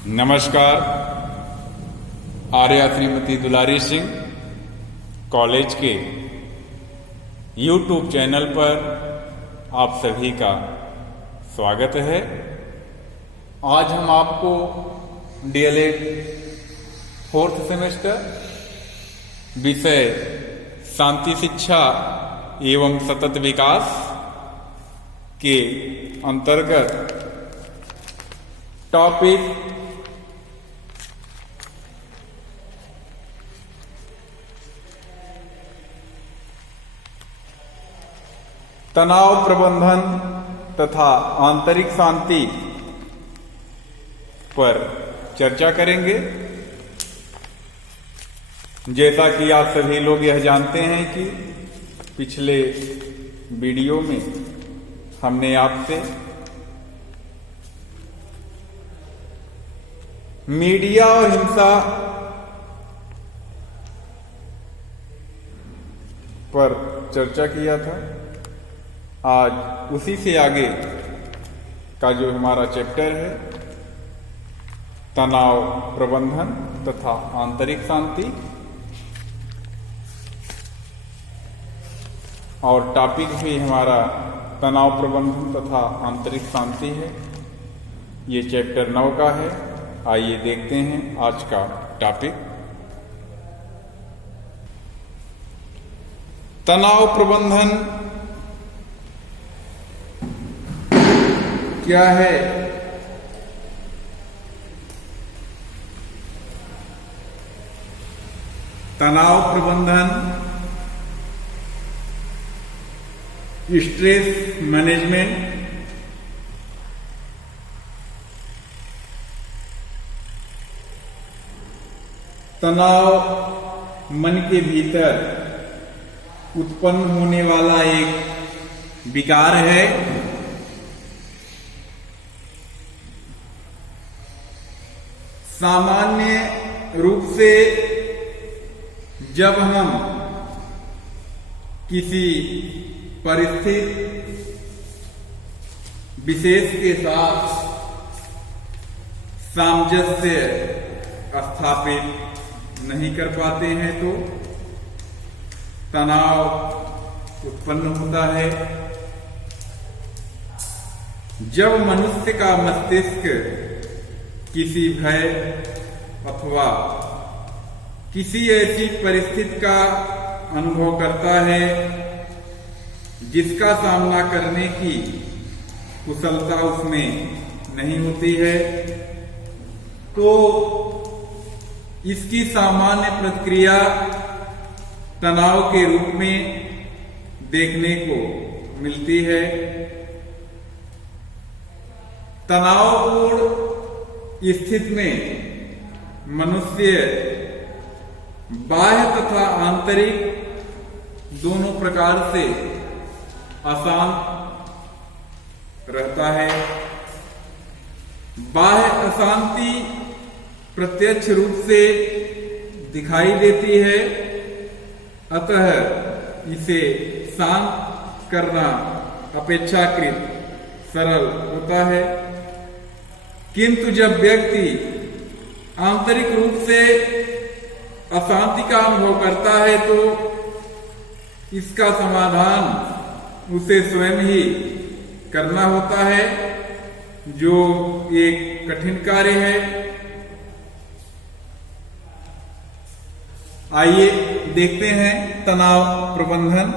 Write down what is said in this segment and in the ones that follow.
नमस्कार। आर्या श्रीमती दुलारी सिंह कॉलेज के YouTube channel पर आप सभी का स्वागत है। आज हम आपको DLED 4th सेमेस्टर विषय शांति शिक्षा एवं सतत विकास के अंतर्गत टॉपिक तनाव प्रबंधन तथा आंतरिक शांति पर चर्चा करेंगे। जैसा कि आप सभी लोग यह जानते हैं कि पिछले वीडियो में हमने आपसे मीडिया और हिंसा पर चर्चा किया था। आज उसी से आगे का जो हमारा चैप्टर है तनाव प्रबंधन तथा आंतरिक शांति, और टॉपिक भी हमारा तनाव प्रबंधन तथा आंतरिक शांति है। ये चैप्टर 9 का है। आइए देखते हैं आज का टॉपिक। तनाव प्रबंधन क्या है? तनाव प्रबंधन स्ट्रेस मैनेजमेंट तनाव मन के भीतर उत्पन्न होने वाला एक विकार है। सामान्य रूप से जब हम किसी परिस्थिति विशेष के साथ सामंजस्य स्थापित नहीं कर पाते हैं तो तनाव उत्पन्न होता है। जब मनुष्य का मस्तिष्क किसी भय अथवा किसी ऐसी परिस्थिति का अनुभव करता है जिसका सामना करने की कुशलता उसमें नहीं होती है, तो इसकी सामान्य प्रतिक्रिया तनाव के रूप में देखने को मिलती है। तनावपूर्ण स्थिति में मनुष्य बाह्य तथा आंतरिक दोनों प्रकार से अशांत रहता है। बाह्य अशांति प्रत्यक्ष रूप से दिखाई देती है, अतः इसे शांत करना अपेक्षाकृत सरल होता है। किंतु जब व्यक्ति आंतरिक रूप से अशांति का अनुभव करता है तो इसका समाधान उसे स्वयं ही करना होता है, जो एक कठिन कार्य है। आइए देखते हैं तनाव प्रबंधन।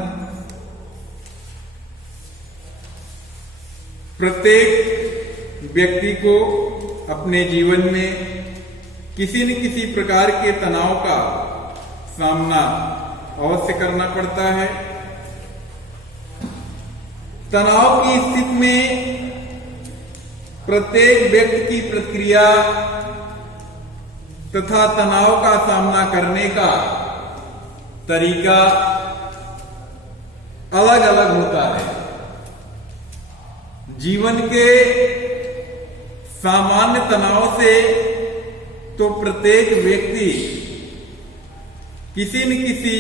प्रत्येक व्यक्ति को अपने जीवन में किसी न किसी प्रकार के तनाव का सामना अवश्य करना पड़ता है। तनाव की स्थिति में प्रत्येक व्यक्ति की प्रतिक्रिया तथा तनाव का सामना करने का तरीका अलग अलग होता है। जीवन के सामान्य तनाव से तो प्रत्येक व्यक्ति किसी न किसी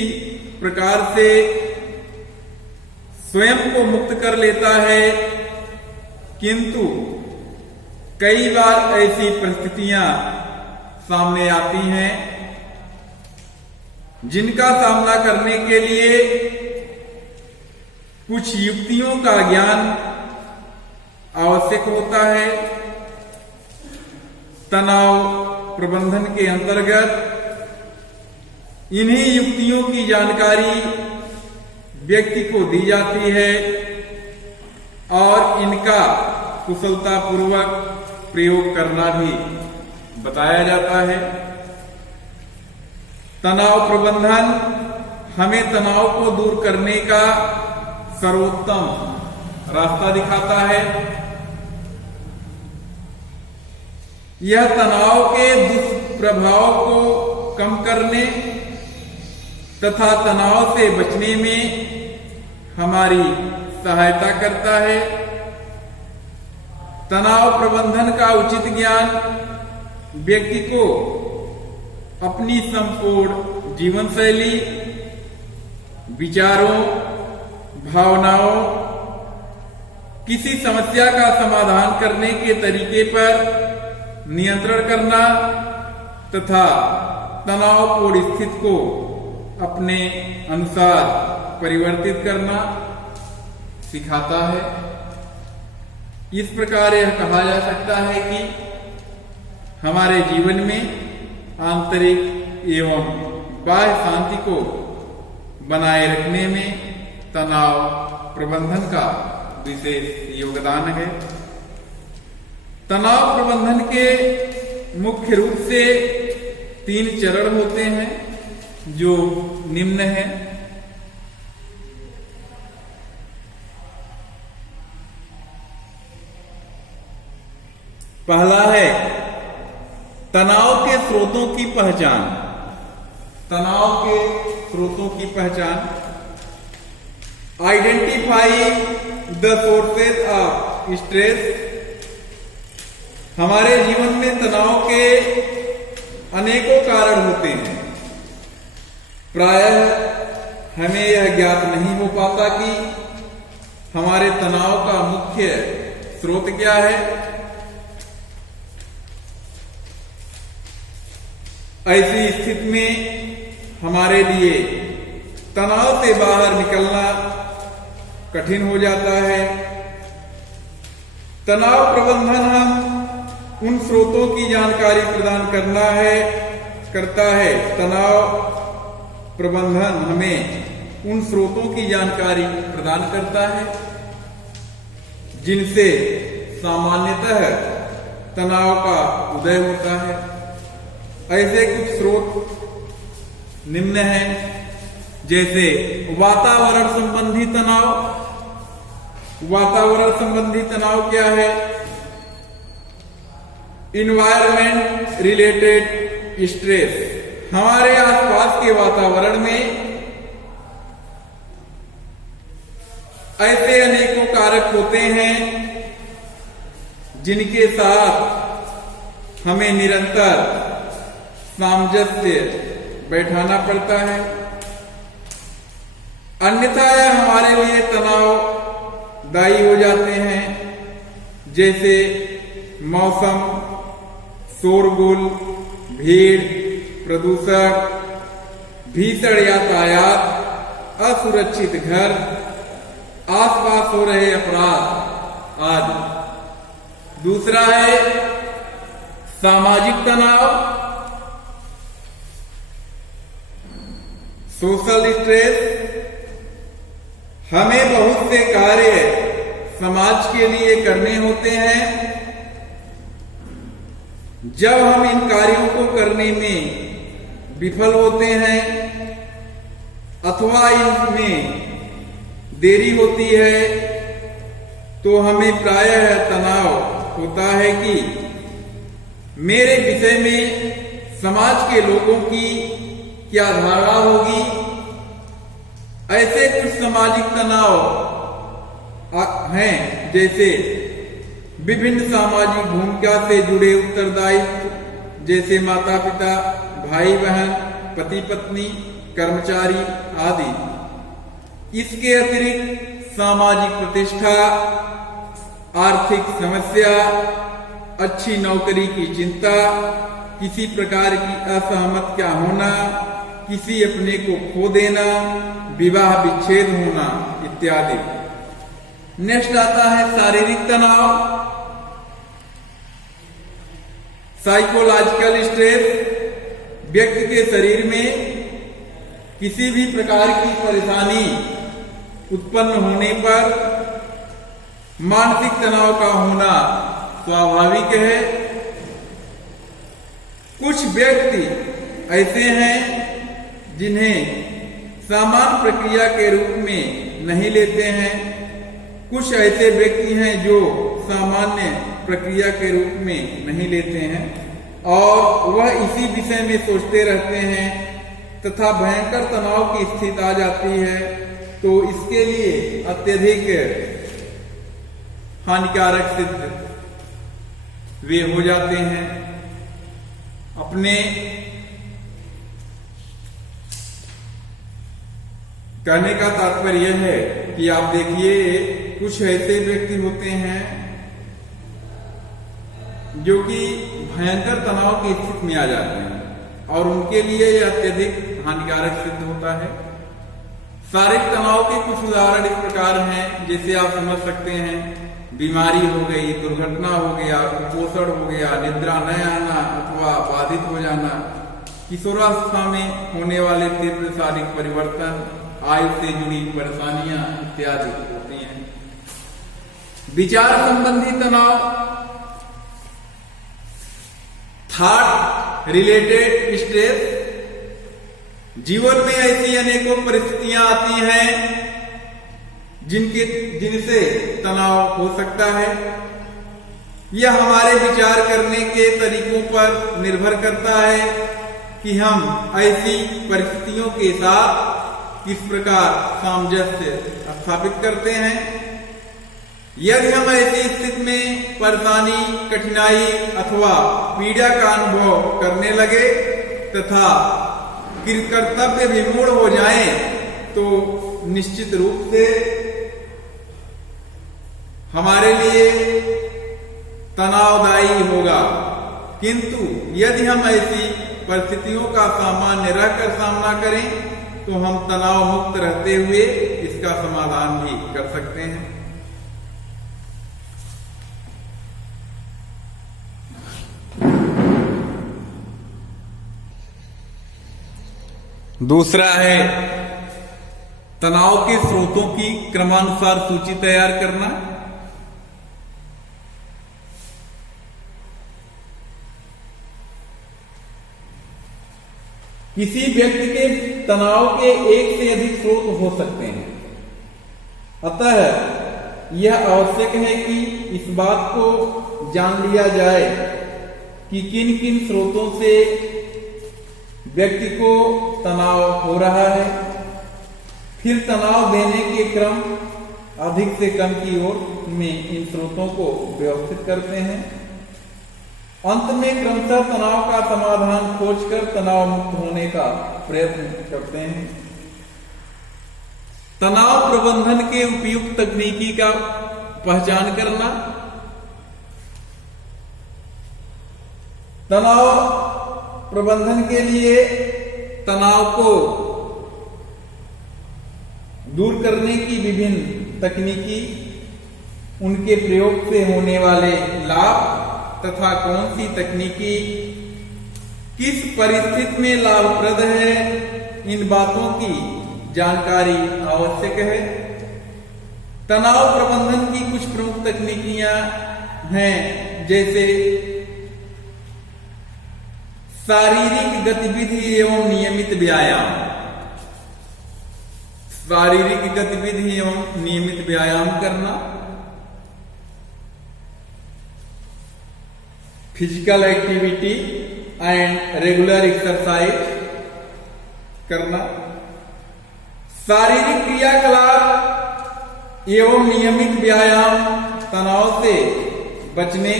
प्रकार से स्वयं को मुक्त कर लेता है, किंतु कई बार ऐसी परिस्थितियां सामने आती हैं जिनका सामना करने के लिए कुछ युक्तियों का ज्ञान आवश्यक होता है। तनाव प्रबंधन के अंतर्गत इन्हीं युक्तियों की जानकारी व्यक्ति को दी जाती है और इनका कुशलतापूर्वक प्रयोग करना भी बताया जाता है। तनाव प्रबंधन हमें तनाव को दूर करने का सर्वोत्तम रास्ता दिखाता है। यह तनाव के दुष्प्रभाव को कम करने तथा तनाव से बचने में हमारी सहायता करता है। तनाव प्रबंधन का उचित ज्ञान व्यक्ति को अपनी संपूर्ण जीवन शैली, विचारों, भावनाओं, किसी समस्या का समाधान करने के तरीके पर नियंत्रण करना तथा तनावपूर्ण स्थिति को अपने अनुसार परिवर्तित करना सिखाता है। इस प्रकार यह कहा जा सकता है कि हमारे जीवन में आंतरिक एवं बाह्य शांति को बनाए रखने में तनाव प्रबंधन का विशेष योगदान है। तनाव प्रबंधन के मुख्य रूप से 3 चरण होते हैं जो निम्न है। पहला है तनाव के स्रोतों की पहचान। तनाव के स्रोतों की पहचान। Identify the sources of stress. हमारे जीवन में तनाव के अनेकों कारण होते हैं। प्रायः हमें यह ज्ञात नहीं हो पाता कि हमारे तनाव का मुख्य स्रोत क्या है। ऐसी स्थिति में हमारे लिए तनाव से बाहर निकलना कठिन हो जाता है। तनाव प्रबंधन हम उन स्रोतों की जानकारी प्रदान करता है। तनाव प्रबंधन हमें उन स्रोतों की जानकारी प्रदान करता है जिनसे सामान्यतः तनाव का उदय होता है। ऐसे कुछ स्रोत निम्न हैं, जैसे वातावरण संबंधी तनाव। वातावरण संबंधी तनाव क्या है? Environment related stress. हमारे आसपास के वातावरण में ऐसे अनेकों कारक होते हैं जिनके साथ हमें निरंतर सामंजस्य बैठाना पड़ता है, अन्यथा यह हमारे लिए तनावदायी हो जाते हैं। जैसे मौसम, शोरगुल, भीड़, प्रदूषक, भीषण यातायात, असुरक्षित घर, आसपास हो रहे अपराध आदि। दूसरा है सामाजिक तनाव, सोशल स्ट्रेस। हमें बहुत से कार्य समाज के लिए करने होते हैं। जब हम इन कार्यों को करने में विफल होते हैं अथवा इनमें देरी होती है तो हमें प्रायः तनाव होता है कि मेरे विषय में समाज के लोगों की क्या धारणा होगी। ऐसे कुछ सामाजिक तनाव हैं, जैसे विभिन्न सामाजिक भूमिका से जुड़े उत्तरदायित्व, जैसे माता पिता, भाई बहन, पति पत्नी, कर्मचारी आदि। इसके अतिरिक्त सामाजिक प्रतिष्ठा, आर्थिक समस्या, अच्छी नौकरी की चिंता, किसी प्रकार की असहमत का होना, किसी अपने को खो देना, विवाह विच्छेद होना इत्यादि। नेक्स्ट आता है शारीरिक तनाव, साइकोलॉजिकल स्ट्रेस। व्यक्ति के शरीर में किसी भी प्रकार की परेशानी उत्पन्न होने पर मानसिक तनाव का होना स्वाभाविक है। कुछ व्यक्ति ऐसे हैं जिन्हें सामान्य प्रक्रिया के रूप में नहीं लेते हैं, कुछ ऐसे व्यक्ति हैं जो सामान्य प्रक्रिया के रूप में नहीं लेते हैं और वह इसी विषय में सोचते रहते हैं तथा भयंकर तनाव की स्थिति आ जाती है तो इसके लिए अत्यधिक हानिकारक सिद्ध वे हो जाते हैं। अपने कहने का तात्पर्य यह है कि आप देखिए कुछ ऐसे व्यक्ति होते हैं जो कि भयंकर तनाव की स्थिति में आ जाते हैं और उनके लिए यह अत्यधिक हानिकारक सिद्ध होता है। शारीरिक तनाव के कुछ उदाहरण इस प्रकार हैं, जैसे आप समझ सकते हैं बीमारी हो गई, दुर्घटना हो गया, कुपोषण हो गया, निद्रा न आना अथवा बाधित हो जाना, किशोरावस्था में होने वाले तीव्र शारीरिक परिवर्तन, आयु से जुड़ी परेशानियां इत्यादि होती हैं। विचार संबंधी तनाव, थॉट रिलेटेड स्ट्रेस। जीवन में ऐसी अनेकों परिस्थितियां आती हैं जिनसे तनाव हो सकता है। यह हमारे विचार करने के तरीकों पर निर्भर करता है कि हम ऐसी परिस्थितियों के साथ किस प्रकार सामंजस्य स्थापित करते हैं। यदि हम ऐसी स्थिति में परेशानी, कठिनाई अथवा पीड़ा का अनुभव करने लगे तथा कर्तव्य विमूढ़ हो जाएं, तो निश्चित रूप से हमारे लिए तनावदायी होगा। किंतु यदि हम ऐसी परिस्थितियों का सामान्य रहकर सामना करें तो हम तनाव मुक्त रहते हुए इसका समाधान भी कर सकते हैं। दूसरा है तनाव के स्रोतों की क्रमानुसार सूची तैयार करना। किसी व्यक्ति के तनाव के एक से अधिक स्रोत हो सकते हैं, अतः यह आवश्यक है कि इस बात को जान लिया जाए कि किन किन स्रोतों से व्यक्ति को तनाव हो रहा है। फिर तनाव देने के क्रम अधिक से कम की ओर में इन स्रोतों को व्यवस्थित करते हैं। अंत में क्रमशः तनाव का समाधान खोजकर तनाव मुक्त होने का प्रयत्न करते हैं। तनाव प्रबंधन के उपयुक्त तकनीकी का पहचान करना। तनाव प्रबंधन के लिए तनाव को दूर करने की विभिन्न तकनीकी, उनके प्रयोग से होने वाले लाभ तथा कौन सी तकनीकी किस परिस्थिति में लाभप्रद है, इन बातों की जानकारी आवश्यक है। तनाव प्रबंधन की कुछ प्रमुख तकनीकियां हैं, जैसे शारीरिक गतिविधि एवं नियमित व्यायाम। शारीरिक गतिविधि एवं नियमित व्यायाम करना, physical activity and regular exercise करना, शारीरिक क्रियाकलाप एवं नियमित व्यायाम तनाव से बचने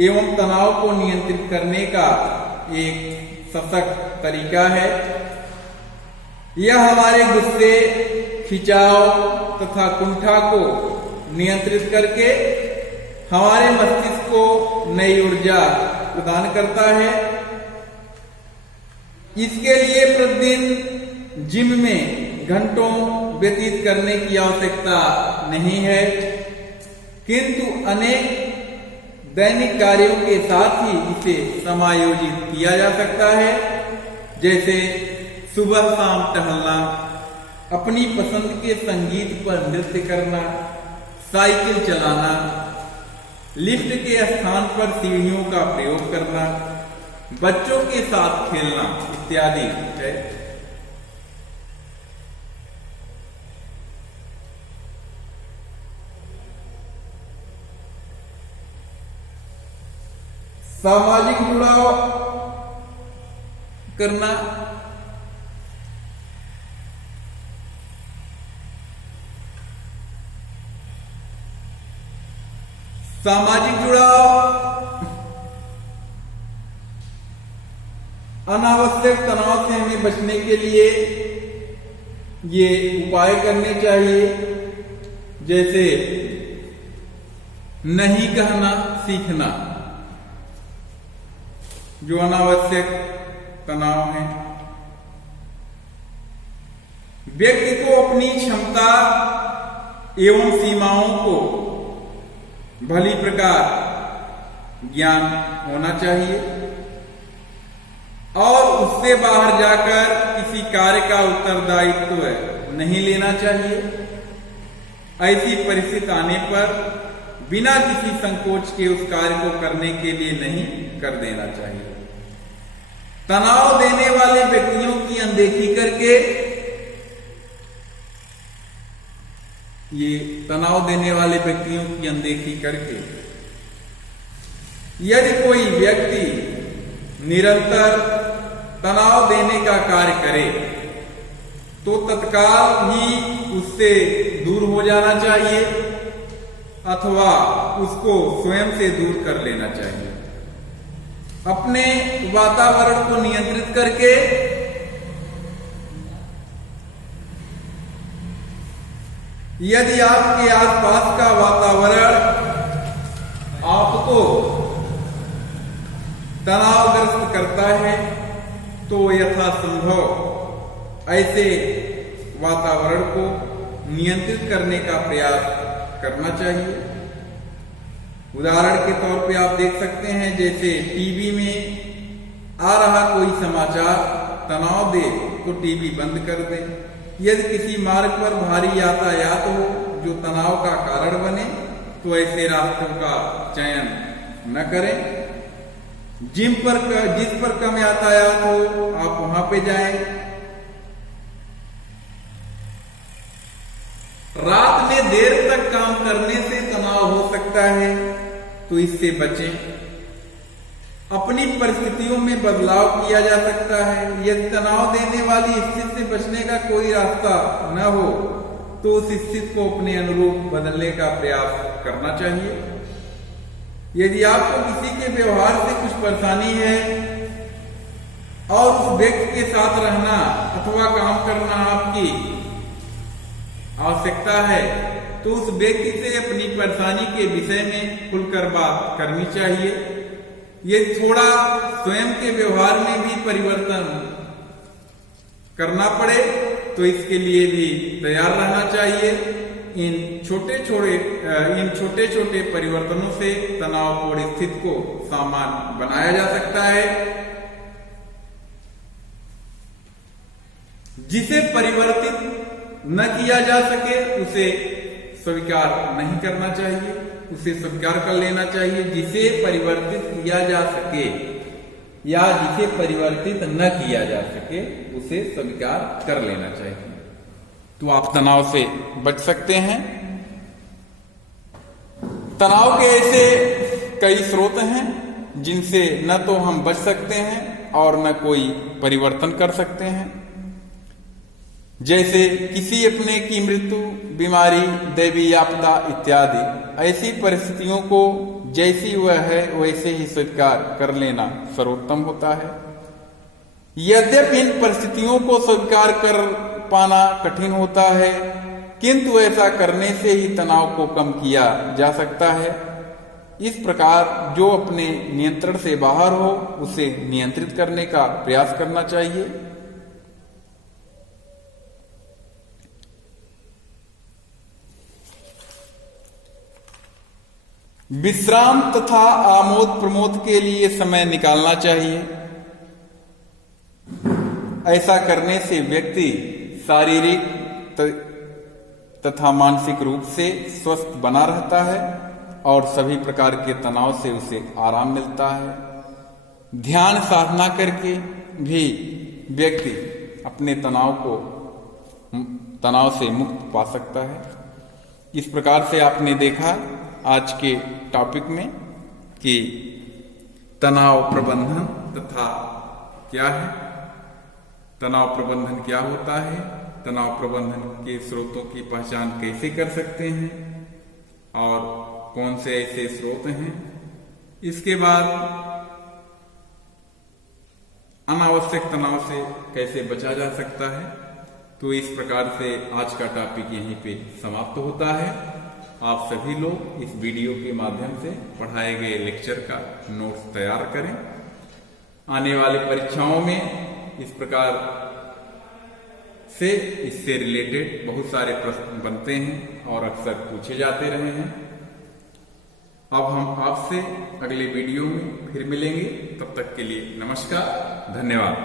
एवं तनाव को नियंत्रित करने का एक सशक्त तरीका है। यह हमारे गुस्से, खिंचाव तथा कुंठा को नियंत्रित करके हमारे मस्तिष्क को नई ऊर्जा प्रदान करता है। इसके लिए प्रतिदिन जिम में घंटों व्यतीत करने की आवश्यकता नहीं है, किंतु अनेक दैनिक कार्यों के साथ ही इसे समायोजित किया जा सकता है, जैसे सुबह शाम टहलना, अपनी पसंद के संगीत पर नृत्य करना, साइकिल चलाना, लिफ्ट के स्थान पर सीढ़ियों का प्रयोग करना, बच्चों के साथ खेलना इत्यादि है। सामाजिक जुड़ाव करना, सामाजिक जुड़ाव अनावश्यक तनाव से हमें बचने के लिए ये उपाय करने चाहिए, जैसे नहीं कहना सीखना, जो अनावश्यक तनाव है। व्यक्ति को अपनी क्षमता एवं सीमाओं को भली प्रकार ज्ञान होना चाहिए और उससे बाहर जाकर किसी कार्य का उत्तरदायित्व नहीं लेना चाहिए। ऐसी परिस्थिति आने पर बिना किसी संकोच के उस कार्य को करने के लिए नहीं कर देना चाहिए। तनाव देने वाले व्यक्तियों की अनदेखी करके, ये तनाव देने वाले व्यक्तियों की अनदेखी करके यदि कोई व्यक्ति निरंतर तनाव देने का कार्य करे तो तत्काल ही उससे दूर हो जाना चाहिए अथवा उसको स्वयं से दूर कर लेना चाहिए। अपने वातावरण को नियंत्रित करके यदि आपके आसपास का वातावरण आपको तनावग्रस्त करता है तो यथासंभव ऐसे वातावरण को नियंत्रित करने का प्रयास करना चाहिए। उदाहरण के तौर पे आप देख सकते हैं, जैसे टीवी में आ रहा कोई समाचार तनाव दे तो टीवी बंद कर दें। यदि किसी मार्ग पर भारी यातायात हो जो तनाव का कारण बने तो ऐसे रास्तों का चयन न करें। जिस पर कम यातायात हो आप वहां पे जाएं। रात में देर तक काम करने से तनाव हो सकता है तो इससे बचें। अपनी परिस्थितियों में बदलाव किया जा सकता है। यदि तनाव देने वाली स्थिति से बचने का कोई रास्ता न हो तो उस स्थिति को अपने अनुरूप बदलने का प्रयास करना चाहिए। यदि आपको किसी के व्यवहार से कुछ परेशानी है और उस व्यक्ति के साथ रहना अथवा काम करना आपकी आवश्यकता है तो उस व्यक्ति से अपनी परेशानी के विषय में खुलकर बात करनी चाहिए। ये थोड़ा स्वयं के व्यवहार में भी परिवर्तन करना पड़े तो इसके लिए भी तैयार रहना चाहिए। इन छोटे छोटे परिवर्तनों से तनावपूर्ण स्थिति को सामान्य बनाया जा सकता है। जिसे परिवर्तित न किया जा सके उसे स्वीकार नहीं करना चाहिए, उसे स्वीकार कर लेना चाहिए। जिसे परिवर्तित किया जा सके या जिसे परिवर्तित न किया जा सके उसे स्वीकार कर लेना चाहिए, तो आप तनाव से बच सकते हैं। तनाव के ऐसे कई स्रोत हैं जिनसे न तो हम बच सकते हैं और न कोई परिवर्तन कर सकते हैं, जैसे किसी अपने की मृत्यु, बीमारी, दैवीय आपदा इत्यादि। ऐसी परिस्थितियों को जैसी वह है वैसे ही स्वीकार कर लेना सर्वोत्तम होता है। यद्यपि इन परिस्थितियों को स्वीकार कर पाना कठिन होता है, किंतु ऐसा करने से ही तनाव को कम किया जा सकता है। इस प्रकार जो अपने नियंत्रण से बाहर हो उसे नियंत्रित करने का प्रयास करना चाहिए। विश्राम तथा आमोद प्रमोद के लिए समय निकालना चाहिए। ऐसा करने से व्यक्ति शारीरिक तथा मानसिक रूप से स्वस्थ बना रहता है और सभी प्रकार के तनाव से उसे आराम मिलता है। ध्यान साधना करके भी व्यक्ति अपने तनाव से मुक्त पा सकता है। इस प्रकार से आपने देखा आज के टॉपिक में कि तनाव प्रबंधन तथा क्या है, तनाव प्रबंधन क्या होता है, तनाव प्रबंधन के स्रोतों की पहचान कैसे कर सकते हैं और कौन से ऐसे स्रोत हैं। इसके बाद अनावश्यक तनाव से कैसे बचा जा सकता है। तो इस प्रकार से आज का टॉपिक यहीं पे समाप्त होता है। आप सभी लोग इस वीडियो के माध्यम से पढ़ाए गए लेक्चर का नोट्स तैयार करें। आने वाले परीक्षाओं में इस प्रकार से इससे रिलेटेड बहुत सारे प्रश्न बनते हैं और अक्सर पूछे जाते रहे हैं। अब हम आपसे अगले वीडियो में फिर मिलेंगे। तब तक के लिए नमस्कार, धन्यवाद।